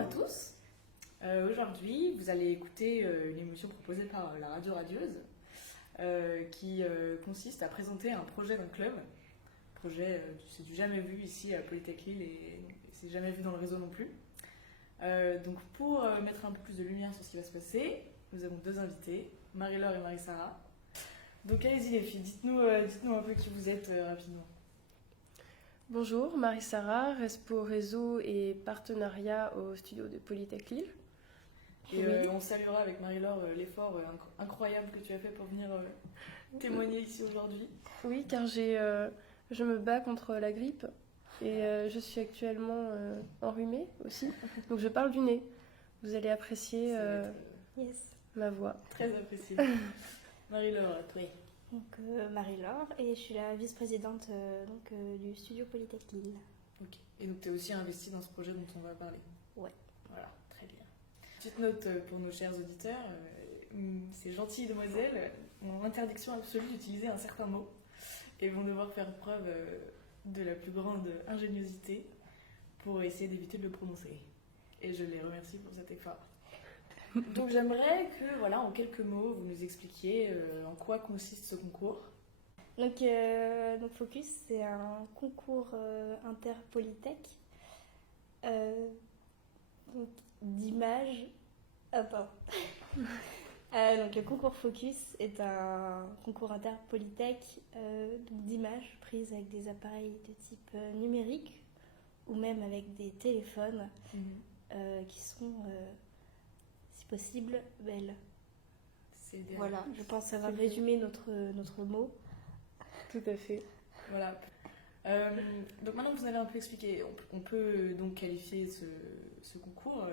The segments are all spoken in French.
à tous. Aujourd'hui, vous allez écouter une émission proposée par la Radio Radieuse qui consiste à présenter un projet d'un club. Projet, c'est du jamais vu ici à Polytech Lille et c'est jamais vu dans le réseau non plus. Donc pour mettre un peu plus de lumière sur ce qui va se passer, nous avons deux invités, Marie-Laure et Marie-Sarah. Donc allez-y les filles, dites-nous un peu qui vous êtes rapidement. Bonjour, Marie-Sarah, Respo Réseau et partenariat au studio de Polytech Lille. Et on saluera avec Marie-Laure l'effort incroyable que tu as fait pour venir témoigner ici aujourd'hui. Oui, car je me bats contre la grippe et je suis actuellement enrhumée aussi, donc je parle du nez. Vous allez apprécier ma voix. Très apprécié. Marie-Laure, toi. Donc Marie-Laure et je suis la vice-présidente du studio Polytech Lille. Ok. Et donc tu es aussi investie dans ce projet dont on va parler. Ouais. Voilà, très bien. Petite note pour nos chers auditeurs, ces gentilles demoiselles ont interdiction absolue d'utiliser un certain mot et vont devoir faire preuve de la plus grande ingéniosité pour essayer d'éviter de le prononcer. Et je les remercie pour cet effort. Donc j'aimerais que, voilà, en quelques mots, vous nous expliquiez en quoi consiste ce concours. Donc Focus, c'est un concours interpolytech d'images. Donc le concours Focus est un concours interpolytech d'images prises avec des appareils de type numérique ou même avec des téléphones qui sont, si possible, belles. Voilà, je pense que ça va résumer notre mot. Tout à fait. Voilà. Donc maintenant que vous avez un peu expliqué, on peut donc qualifier ce concours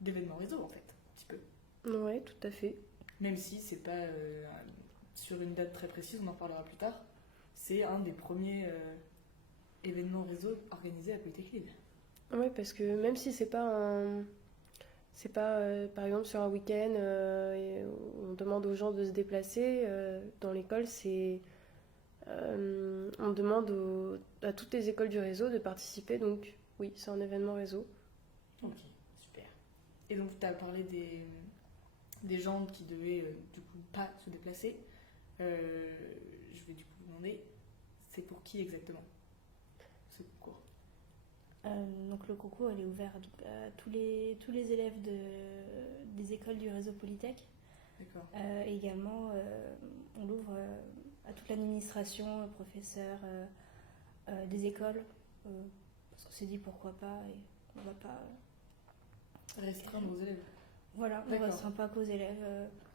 d'événement réseau en fait, un petit peu. Oui, tout à fait. Même si c'est pas sur une date très précise, on en reparlera plus tard. C'est un des premiers événements réseau organisés à Polytech Lille. Oui, parce que même si c'est pas par exemple sur un week-end et on demande aux gens de se déplacer dans l'école, on demande à toutes les écoles du réseau de participer, donc oui, c'est un événement réseau. Ok, super. Et donc tu as parlé des gens qui devaient du coup pas se déplacer. Je vais du coup vous demander, c'est pour qui exactement ce concours? Donc le concours il est ouvert à tous les élèves des écoles du réseau Polytech. D'accord. Et également on l'ouvre à toute l'administration, professeurs des écoles, parce qu'on s'est dit pourquoi pas et on va pas Restreindre aux élèves. Voilà, on ne restreint pas qu'aux élèves,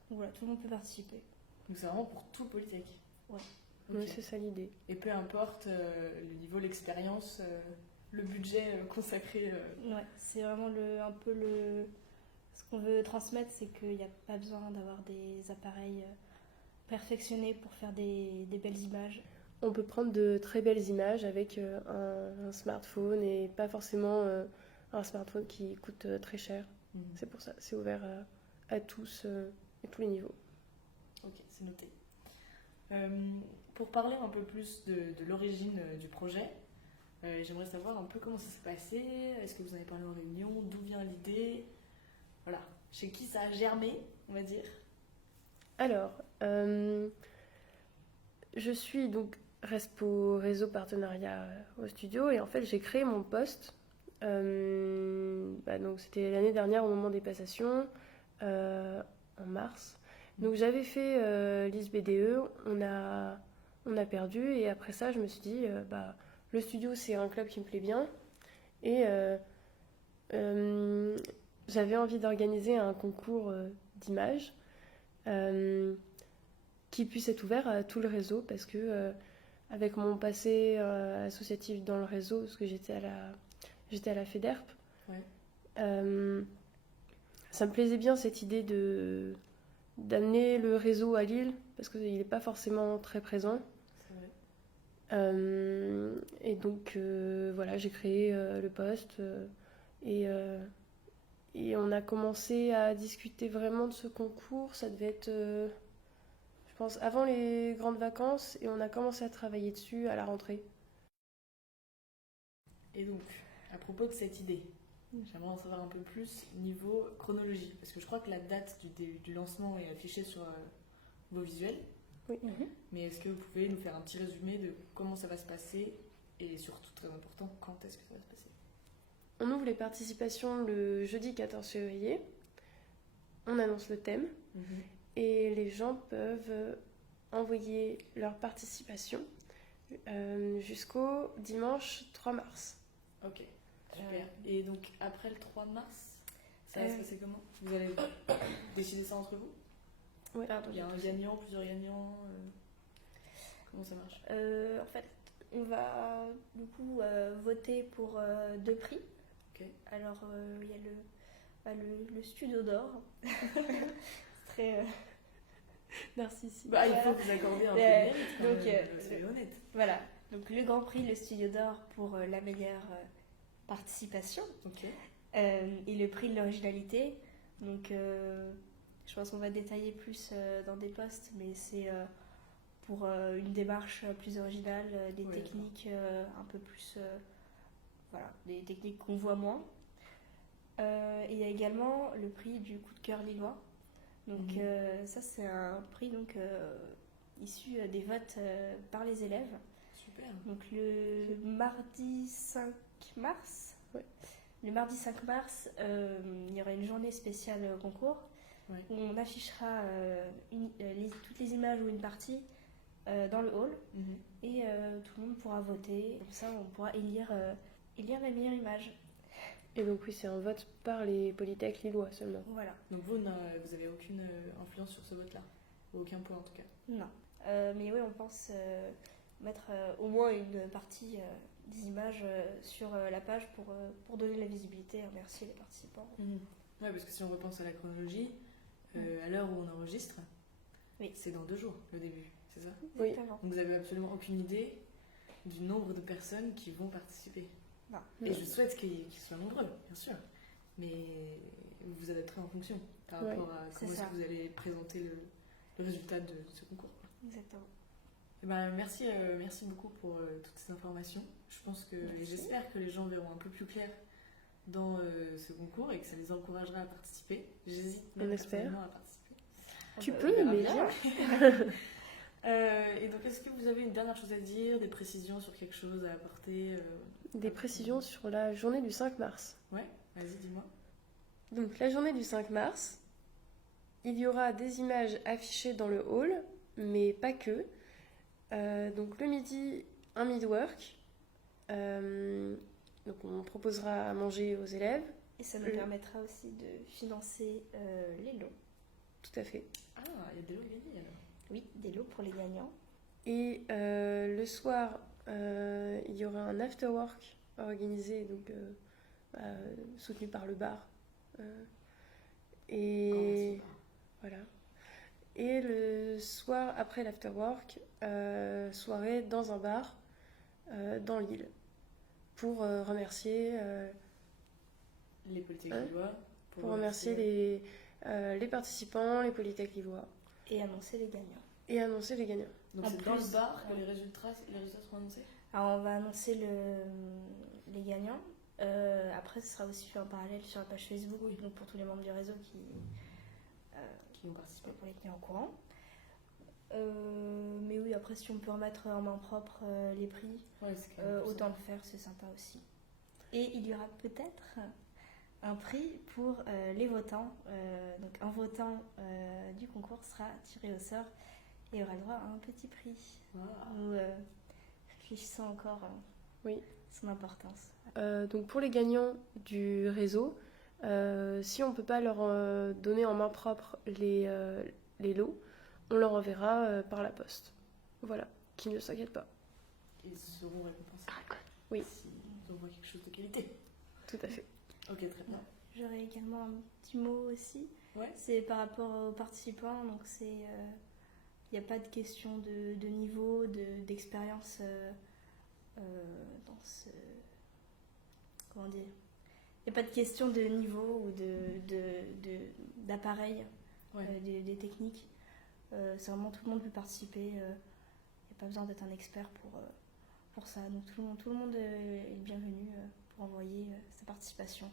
donc voilà, tout le monde peut participer. Donc c'est vraiment pour tout Polytech. Ouais. Okay. Oui, c'est ça l'idée. Et peu importe le niveau, l'expérience, le budget consacré. Ouais, c'est vraiment ce qu'on veut transmettre, c'est qu'il n'y a pas besoin d'avoir des appareils perfectionnés pour faire des belles images. On peut prendre de très belles images avec un smartphone et pas forcément un smartphone qui coûte très cher. C'est pour ça, c'est ouvert à tous et tous les niveaux. Ok, c'est noté. Pour parler un peu plus de l'origine du projet, j'aimerais savoir un peu comment ça s'est passé. Est-ce que vous en avez parlé en réunion? D'où vient l'idée? Voilà. Chez qui ça a germé, on va dire? Alors, je suis donc Respo Réseau Partenariat au studio et en fait j'ai créé mon poste. Donc c'était l'année dernière au moment des passations, en mars. Donc j'avais fait l'ISBDE, on a perdu et après ça je me suis dit le studio c'est un club qui me plaît bien et j'avais envie d'organiser un concours d'images qui puisse être ouvert à tout le réseau parce que avec mon passé associatif dans le réseau, parce que j'étais à la FEDERP, ouais. Ça me plaisait bien cette idée d'amener le réseau à Lille parce qu'il n'est pas forcément très présent. C'est vrai. Et donc voilà, j'ai créé le poste et on a commencé à discuter vraiment de ce concours. Ça devait être, je pense, avant les grandes vacances et on a commencé à travailler dessus à la rentrée. Et donc, à propos de cette idée, J'aimerais en savoir un peu plus niveau chronologie, parce que je crois que la date du lancement est affichée sur vos visuels. Oui. Mais est-ce que vous pouvez nous faire un petit résumé de comment ça va se passer et surtout, très important, quand est-ce que ça va se passer? On ouvre les participations le jeudi 14 février. On annonce le thème et les gens peuvent envoyer leur participation jusqu'au dimanche 3 mars. Ok, super. Et donc après le 3 mars, ça va se passer comment? Vous allez décider ça entre vous? Ouais. Il y a un gagnant, plusieurs gagnants comment ça marche? En fait, on va du coup voter pour 2 prix. Ok. Alors, il y a le Studio d'Or. C'est très narcissique. Bah, il faut vous accorder un peu de mérite, donc, soyez honnête. Voilà. Donc, le Grand Prix, le Studio d'Or pour la meilleure participation. Ok. Et le prix de l'originalité. Donc, je pense qu'on va détailler plus dans des posts, mais c'est pour une démarche plus originale, des techniques un peu plus. Voilà, des techniques qu'on voit moins. Et il y a également le prix du coup de cœur lillois. Donc, ça, c'est un prix donc, issu des votes par les élèves. Super. Donc, le mardi 5 mars. Ouais. Le mardi 5 mars, il y aura une journée spéciale concours Ouais. où on affichera toutes les images ou une partie dans le hall et tout le monde pourra voter. Comme ça, on pourra élire la meilleure image. Et donc oui, c'est un vote par les polytechs lillois seulement. Voilà. Donc vous avez aucune influence sur ce vote-là? Ou aucun point en tout cas? Non. Mais oui, on pense mettre au moins une partie des images sur la page pour donner la visibilité et remercier les participants. Ouais, parce que si on repense à la chronologie, à l'heure où on enregistre, c'est dans 2 jours le début, c'est ça? Oui. Exactement. Donc vous avez absolument aucune idée du nombre de personnes qui vont participer. Non. Et je souhaite qu'ils soient nombreux, bien sûr. Mais vous vous adapterez en fonction par rapport à comment est-ce que vous allez présenter le résultat de ce concours. Exactement. Et ben, merci beaucoup pour toutes ces informations. Je pense que j'espère que les gens verront un peu plus clair dans ce concours et que ça les encouragera à participer. J'hésite même personnellement à participer. Tu peux, mais bien. Et donc, est-ce que vous avez une dernière chose à dire, des précisions sur quelque chose à apporter Des précisions sur la journée du 5 mars. Ouais, vas-y, dis-moi. Donc, la journée du 5 mars, il y aura des images affichées dans le hall, mais pas que. Donc, le midi, un mid-work. Donc, on proposera à manger aux élèves. Et ça nous permettra aussi de financer les lots. Tout à fait. Ah, il y a des lots gagnés alors. Oui, des lots pour les gagnants. Et le soir, il y aura un after-work organisé, donc soutenu par le bar. Et voilà. Et le soir, après l'after-work, soirée dans un bar dans l'île pour remercier les polytechniques lillois. Pour remercier les participants, les polytechniques lillois. Et annoncer les gagnants. Donc c'est dans le bar que les résultats seront annoncés? Alors on va annoncer les gagnants. Après, ce sera aussi fait en parallèle sur la page Facebook, donc pour tous les membres du réseau qui vont participer. Pour les clients au courant. Mais oui, après, si on peut remettre en main propre les prix, autant le faire, c'est sympa aussi. Et il y aura peut-être un prix pour les votants. Donc un votant du concours sera tiré au sort et aura le droit à un petit prix. Nous réfléchissons encore son importance. Donc pour les gagnants du réseau, si on ne peut pas leur donner en main propre les lots, on leur enverra par la poste. Voilà, qu'ils ne s'inquiètent pas. Ils seront récompensés. Oui. S'ils envoient quelque chose de qualité. Tout à fait. Ok, très bien. J'aurais également un petit mot aussi. Ouais. C'est par rapport aux participants. Donc c'est, il n'y a pas de question de niveau, d'expérience dans ce. Comment dire? Il n'y a pas de question de niveau ou d'appareil, des techniques. C'est vraiment tout le monde peut participer. Il n'y a pas besoin d'être un expert pour ça. Donc tout le monde est le bienvenu pour envoyer sa participation.